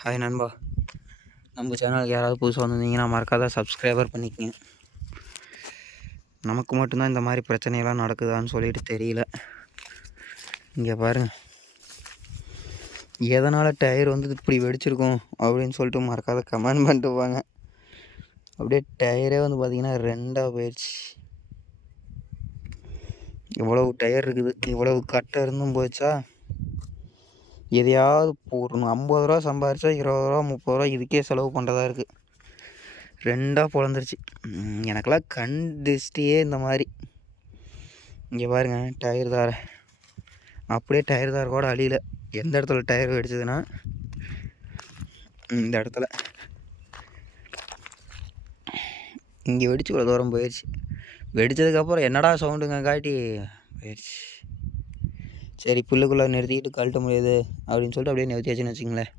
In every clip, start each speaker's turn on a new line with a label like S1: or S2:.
S1: Hi நண்பா. நம்ம சேனலுக்கு யாராவது புதுசாக வந்திருந்தீங்கன்னா மறக்காத சப்ஸ்கிரைபர் பண்ணிக்கங்க. நமக்கு மட்டும்தான் இந்த மாதிரி பிரச்சனையெல்லாம் நடக்குதான்னு சொல்லிட்டு தெரியல. இங்கே பாருங்கள் எதனால் டயர் வந்து இப்படி வெடிச்சிருக்கும் அப்படின்னு சொல்லிட்டு மறக்காத கமெண்ட் பண்ணிட்டு அப்படியே டயரே வந்து பார்த்திங்கன்னா ரெண்டாக போயிடுச்சு இவ்வளவு டயர் இருக்குது இவ்வளவு கட்டை இருந்தும் போயிடுச்சா எதையாவது ஒரு ஐம்பது ரூபா சம்பாரிச்சா இருபது ரூபா முப்பது ரூபா இதுக்கே செலவு பண்ணுறதா இருக்குது ரெண்டாக பிறந்துருச்சு எனக்கெல்லாம் கண் திருஷ்டியே இந்த மாதிரி. இங்கே பாருங்க டயர் தார. அப்படியே டயர் தார கூட அழியல. எந்த இடத்துல டயர் வெடிச்சதுன்னா இந்த இடத்துல. இங்கே வெடிச்சு இவ்வளோ தூரம் போயிடுச்சு வெடிச்சதுக்கப்புறம் என்னடா சவுண்டுங்க காட்டி? போயிடுச்சு சரி புல்லுக்குள்ளே நிறுத்திக்கிட்டு கழட்ட முடியாது அப்படின்னு சொல்லிட்டு அப்படியே நிறுத்தியாச்சுன்னு வச்சுங்களேன்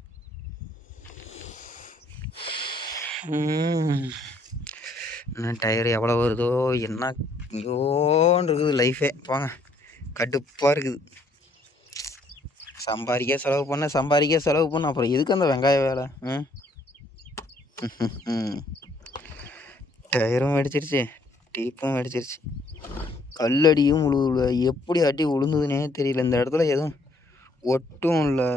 S1: இன்னும் டயர் எவ்வளோ வருதோ என்ன ஐயோன்னு இருக்குது லைஃபே போங்க. கடுப்பாக இருக்குது. சம்பாதிக்க செலவு பண்ண சம்பாதிக்க செலவு பண்ண. அப்புறம் எதுக்கு அந்த வெங்காய வேலை? ம்? டயரும் வெடிச்சிருச்சு. டீப்பும் வெடிச்சிருச்சு. கல்லடியும் உழுவுல. எப்படி அடி விழுந்ததுனே தெரியல. இந்த இடத்துல எதுவும் ஒட்டும் இல்லை.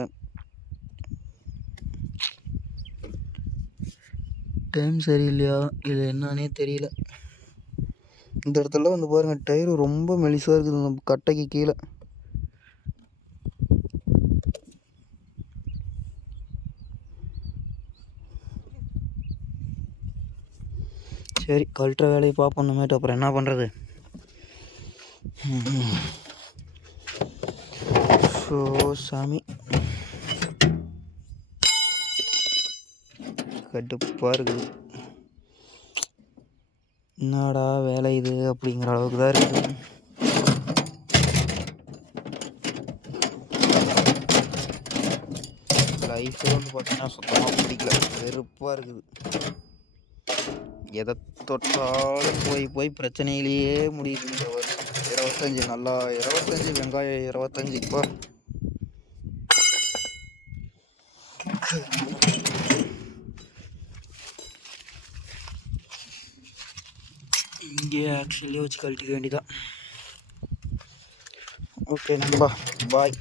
S1: டைம் சரியில்லையா? இல்லை என்னன்னே தெரியல. இந்த இடத்துல வந்து பாருங்க டயர் ரொம்ப மெலிசாக இருக்குது. நம்ம கட்டைக்கு கீழே. சரி கழட்டுற வேலையை பார்ப்போம் அப்புறம். என்ன பண்ணுறது ஸோ சாமி. கடுப்பாக இருக்குது. என்னடா வேலை இது அப்படிங்கிற அளவுக்கு தான் இருக்குது. லைஃபே வந்து பார்த்தீங்கன்னா சுத்தமாக பிடிக்கல. வெறுப்பாக இருக்குது. எதை தொட்டாலும் போய் போய் பிரச்சனையிலேயே முடியுது இந்த இருபத்தஞ்சி நல்லா இருபத்தஞ்சி வெங்காயம் இருபத்தஞ்சி இப்போ இங்கே ஆக்சுவலி வச்சு கழட்டிக்க வேண்டியதான் ஓகே நண்பா. பாய்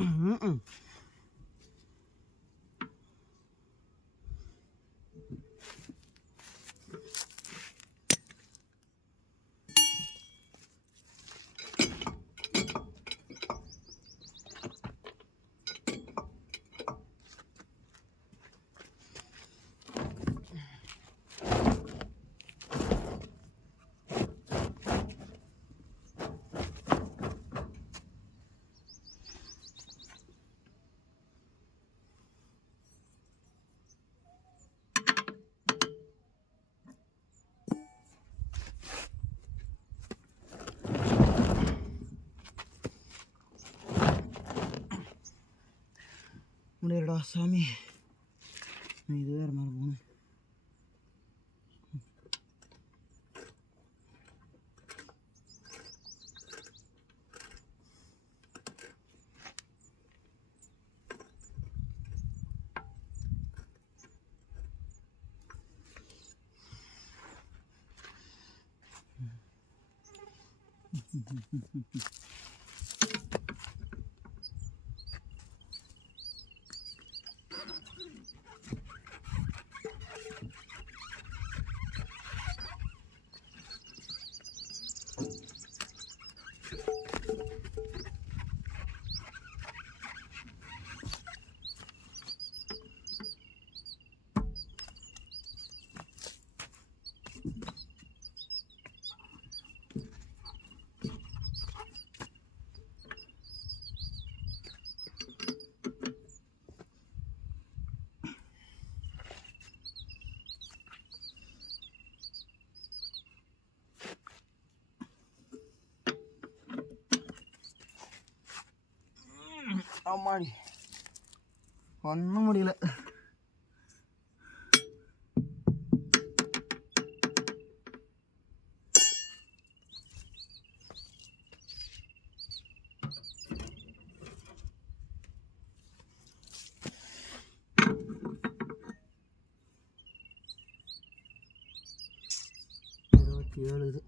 S1: Mm-mm. ம் முடியலடா சாமி இது வேறு மேலே போகணும் ஆமாடி ஒன்றும் முடியல இருபத்தி ஏழு இது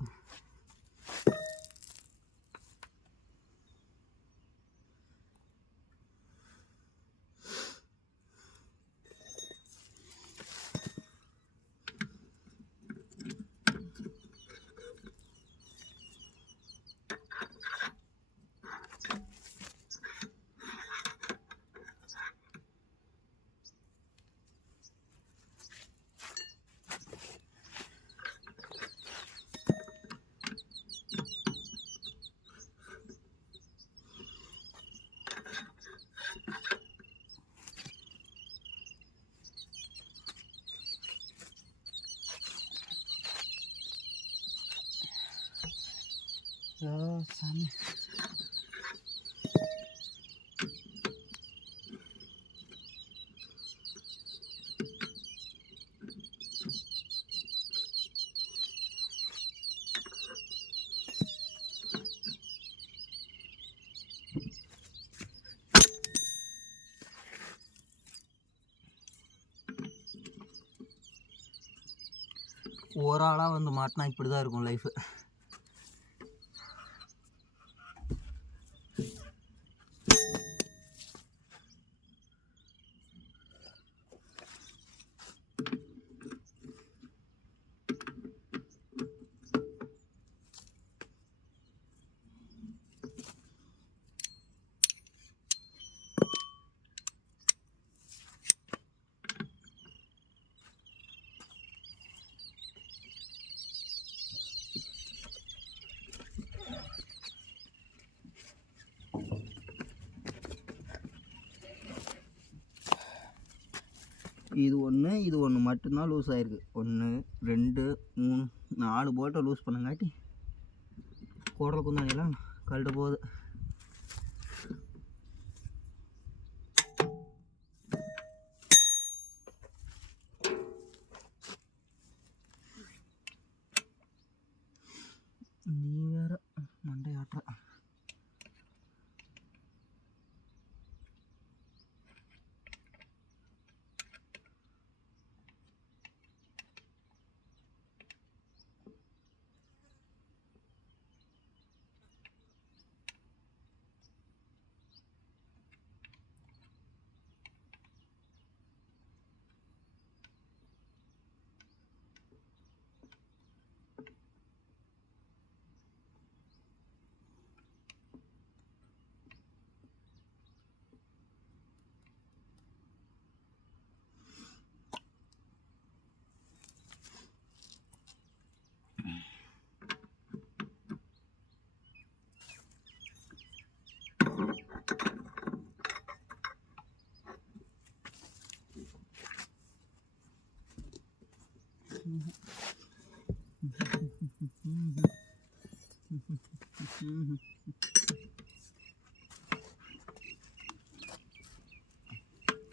S1: சாமி ஒரு ஆளாக வந்து மாட்டினா இப்படி தான் இருக்கும் லைஃபு இது ஒன்று இது ஒன்று மட்டும்தான் லூஸ் ஆகிருக்கு ஒன்று ரெண்டு மூணு நாலு போல்ட்டை லூஸ் பண்ணங்காட்டி குடல குந்தாணிலாம் கழட்ட போகுது. நீ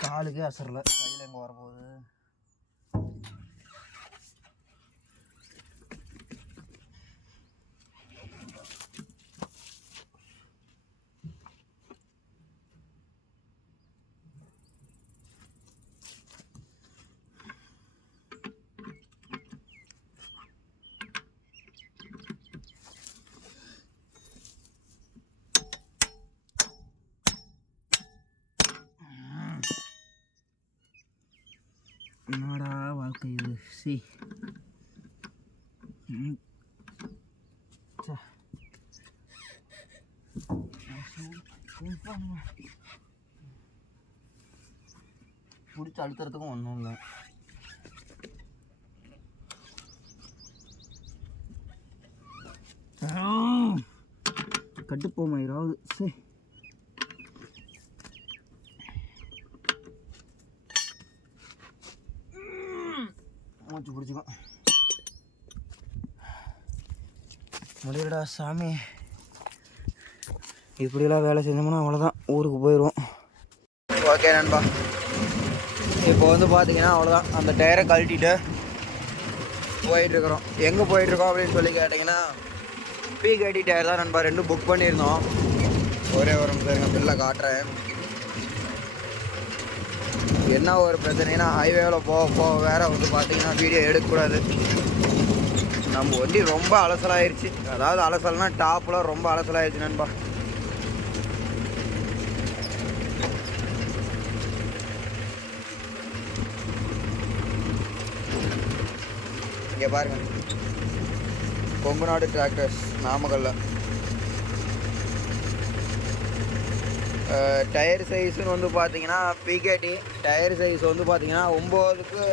S1: காலுக்கே அசரில் கையில் எங்கே வரப்போகுது? பிடிச்சி அழுத்துறதுக்கும் ஒன்றும் இல்லை. கட்டுப்போமாயிராவது சரி முடியலடா சாமி. இப்படிலாம் வேலை செஞ்சோம்னா அவ்வளோதான் ஊருக்கு போயிடுவோம் ஓகே நண்பா. இப்போ வந்து பார்த்தீங்கன்னா அவ்வளோதான் அந்த டயரை கழட்டிட்டு போயிட்டுருக்குறோம். எங்கே போயிட்டுருக்கோம் அப்படின்னு சொல்லி கேட்டிங்கன்னா பிகேடி டயர் தான் நண்பா. ரெண்டும் புக் பண்ணியிருந்தோம். ஒரே ஒரு நிமிஷம் பில்லை காட்டுறேன். என்ன ஒரு பிரச்சனைனா ஹைவேவில் போக போக வேறு வந்து பார்த்தீங்கன்னா வீடியோ எடுக்கக்கூடாது. நம்ம வண்டி ரொம்ப அலசலாயிருச்சு. அதாவது அலசல்னா டாப்பில் ரொம்ப அலசலாயிருச்சு நண்பா. இங்கே பாருங்க. கொங்கு நாடு டிராக்டர்ஸ் நாமக்கல்ல. டயர் சைஸுன்னு வந்து பார்த்தீங்கன்னா பிகேடி டயர் சைஸ் வந்து பார்த்தீங்கன்னா ஒம்போதுக்கு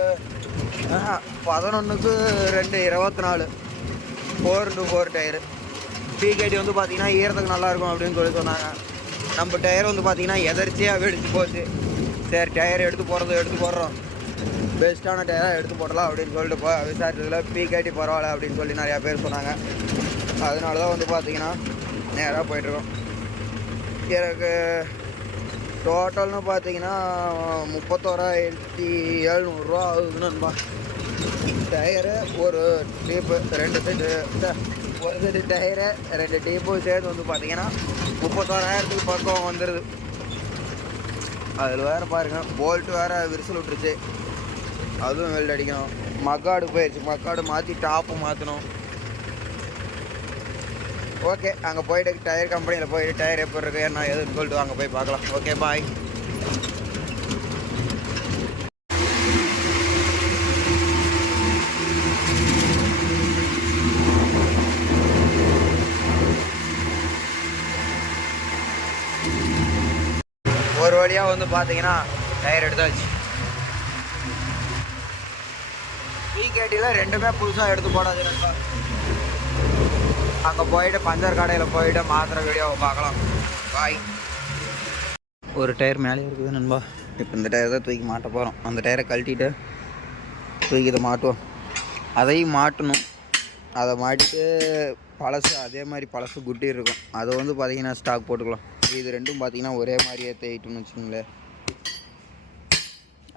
S1: பதினொன்றுக்கு ரெண்டு இருபத்தி நாலு four to four tyre PKD வந்து பார்த்திங்கன்னா ஈரத்துக்கு நல்லாயிருக்கும் அப்படின்னு சொல்லி சொன்னாங்க. நம்ம டயர் வந்து பார்த்திங்கன்னா எதர்ச்சியாக வெடிச்சு போச்சு. சரி டயர் எடுத்து போகிறது எடுத்து போடுறோம். பெஸ்ட்டான டயராக எடுத்து போடலாம் அப்படின்னு சொல்லிட்டு போ விசாரிச்சதில் பிகேடி பரவாயில்ல அப்படின்னு சொல்லி நிறையா பேர் சொன்னாங்க. அதனால தான் வந்து பார்த்திங்கன்னா நேராக போயிட்டுருக்கோம். எனக்கு டோட்டல்னு பார்த்தீங்கன்னா முப்பத்தோராயிரத்தி ஏழ்நூறுரூவா ஆகுது நண்பா. டயரு ஒரு டீப்பு ரெண்டு செட்டு ஒரு செட்டு டயரு ரெண்டு டீப்பு சேர்த்து வந்து பார்த்தீங்கன்னா முப்பத்தோராயிரத்துக்கு பக்கம் வந்துடுது அதில் வேறு பாருங்கள் போல்ட்டு வேறு விரிசல் விட்டுருச்சு. அதுவும் வெல்ட் அடிக்கணும். மக்காடு போயிடுச்சு மக்காடு மாற்றி டாப்பு மாற்றணும் ஓகே அங்கே போயிட்டு டயர் கம்பெனியில் போயிட்டு டயர் எப்போ இருக்கு என்ன எதுன்னு சொல்லிட்டு அங்கே போய் பார்க்கலாம். ஓகே பாய் ஒரு வழியாக வந்து பார்த்தீங்கன்னா டயர் எடுத்தாச்சு. பிகேடியில் ரெண்டுமே புதுசாக எடுத்து போடாது நண்பா. அங்கே போயிட்டு பஞ்சர் கடையில் போயிட்டு மாத்திரை வீடியோவை பார்க்கலாம். பாய் ஒரு டயர் மேலே இருக்குது நண்பா. இப்போ இந்த டயர் தான் தூக்கி மாட்ட போகிறோம் அந்த டயரை கழட்டிட்டு தூக்கி இதை மாட்டுவோம். அதையும் மாட்டணும். அதை மாட்டிட்டு பழசு அதே மாதிரி பழசு குட்டி இருக்கும் அதை வந்து பார்த்தீங்கன்னா ஸ்டாக் போட்டுக்கலாம். இது ரெண்டும் பார்த்தீங்கன்னா ஒரே மாதிரியே தேய்ட்டுன்னு வச்சுக்கோங்களேன்.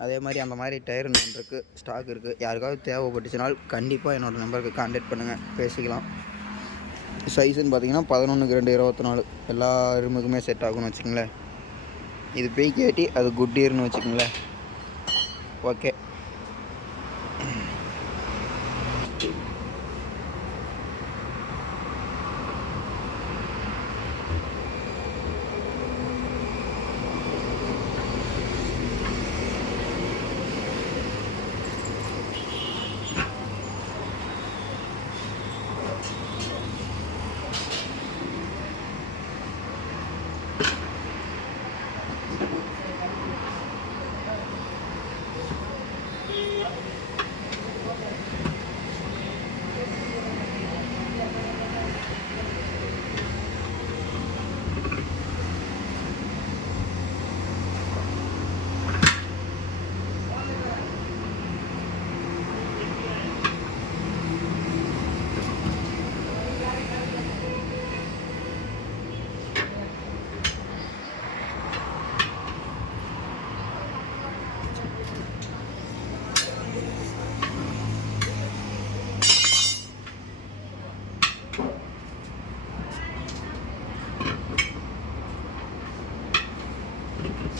S1: அதே மாதிரி அந்த மாதிரி டயர் ஒன்று இருக்குது ஸ்டாக் இருக்குது யாருக்காவது தேவைப்பட்டுச்சுனால் கண்டிப்பாக என்னோடய நம்பருக்கு கான்டாக்ட் பண்ணுங்கள் பேசிக்கலாம். சைஸுன்னு பார்த்தீங்கன்னா பதினொன்றுக்கு ரெண்டு இருபத்தி நாலு எல்லா ரூமுக்குமே செட் ஆகும்னு வச்சுக்கோங்களேன். இது பிகேடி அது குட் இயர்னு வச்சுக்கோங்களேன். Okay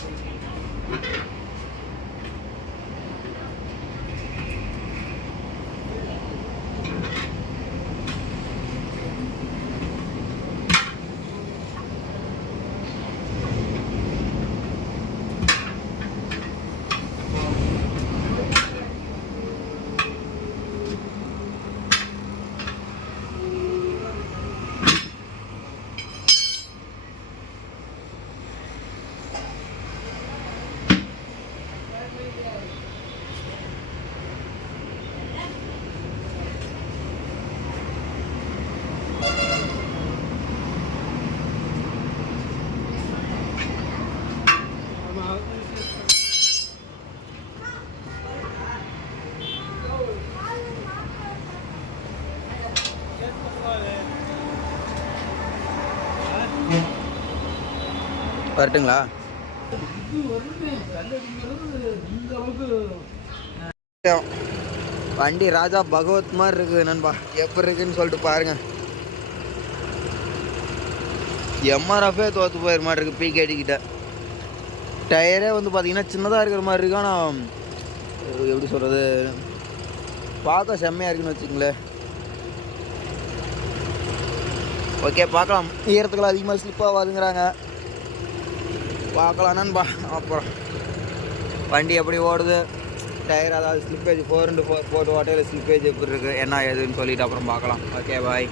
S1: Thank you. வரட்டுங்களா? வண்டி ராஜா பகவத் மாதிரி இருக்குது நண்பா. எப்படி இருக்குன்னு சொல்லிட்டு பாருங்க. எம்ஆர்எஃபே தோற்று போயிரு மாதிரி இருக்குது பிகேடி கிட்ட. டயரே வந்து பார்த்தீங்கன்னா சின்னதாக இருக்கிற மாதிரி இருக்கு ஆனால் எப்படி சொல்கிறது பார்க்க செம்மையாக இருக்குன்னு வச்சுங்களேன் ஓகே பார்க்கலாம். ஈரத்துக்குள்ள அதிகமாக ஸ்லிப் ஆகாதுங்கிறாங்க. பார்க்கலாம். நண்பா அப்புறம் வண்டி எப்படி ஓடுது? டயர் அதாவது ஸ்லிப்பேஜ் ஃபோர் இன்ட்டு ஃபோர் போட்டு ஓட்டையில் ஸ்லிப்பேஜ் எப்படி இருக்குது என்ன ஏதுன்னு சொல்லிட்டு அப்புறம் பார்க்கலாம். Okay bye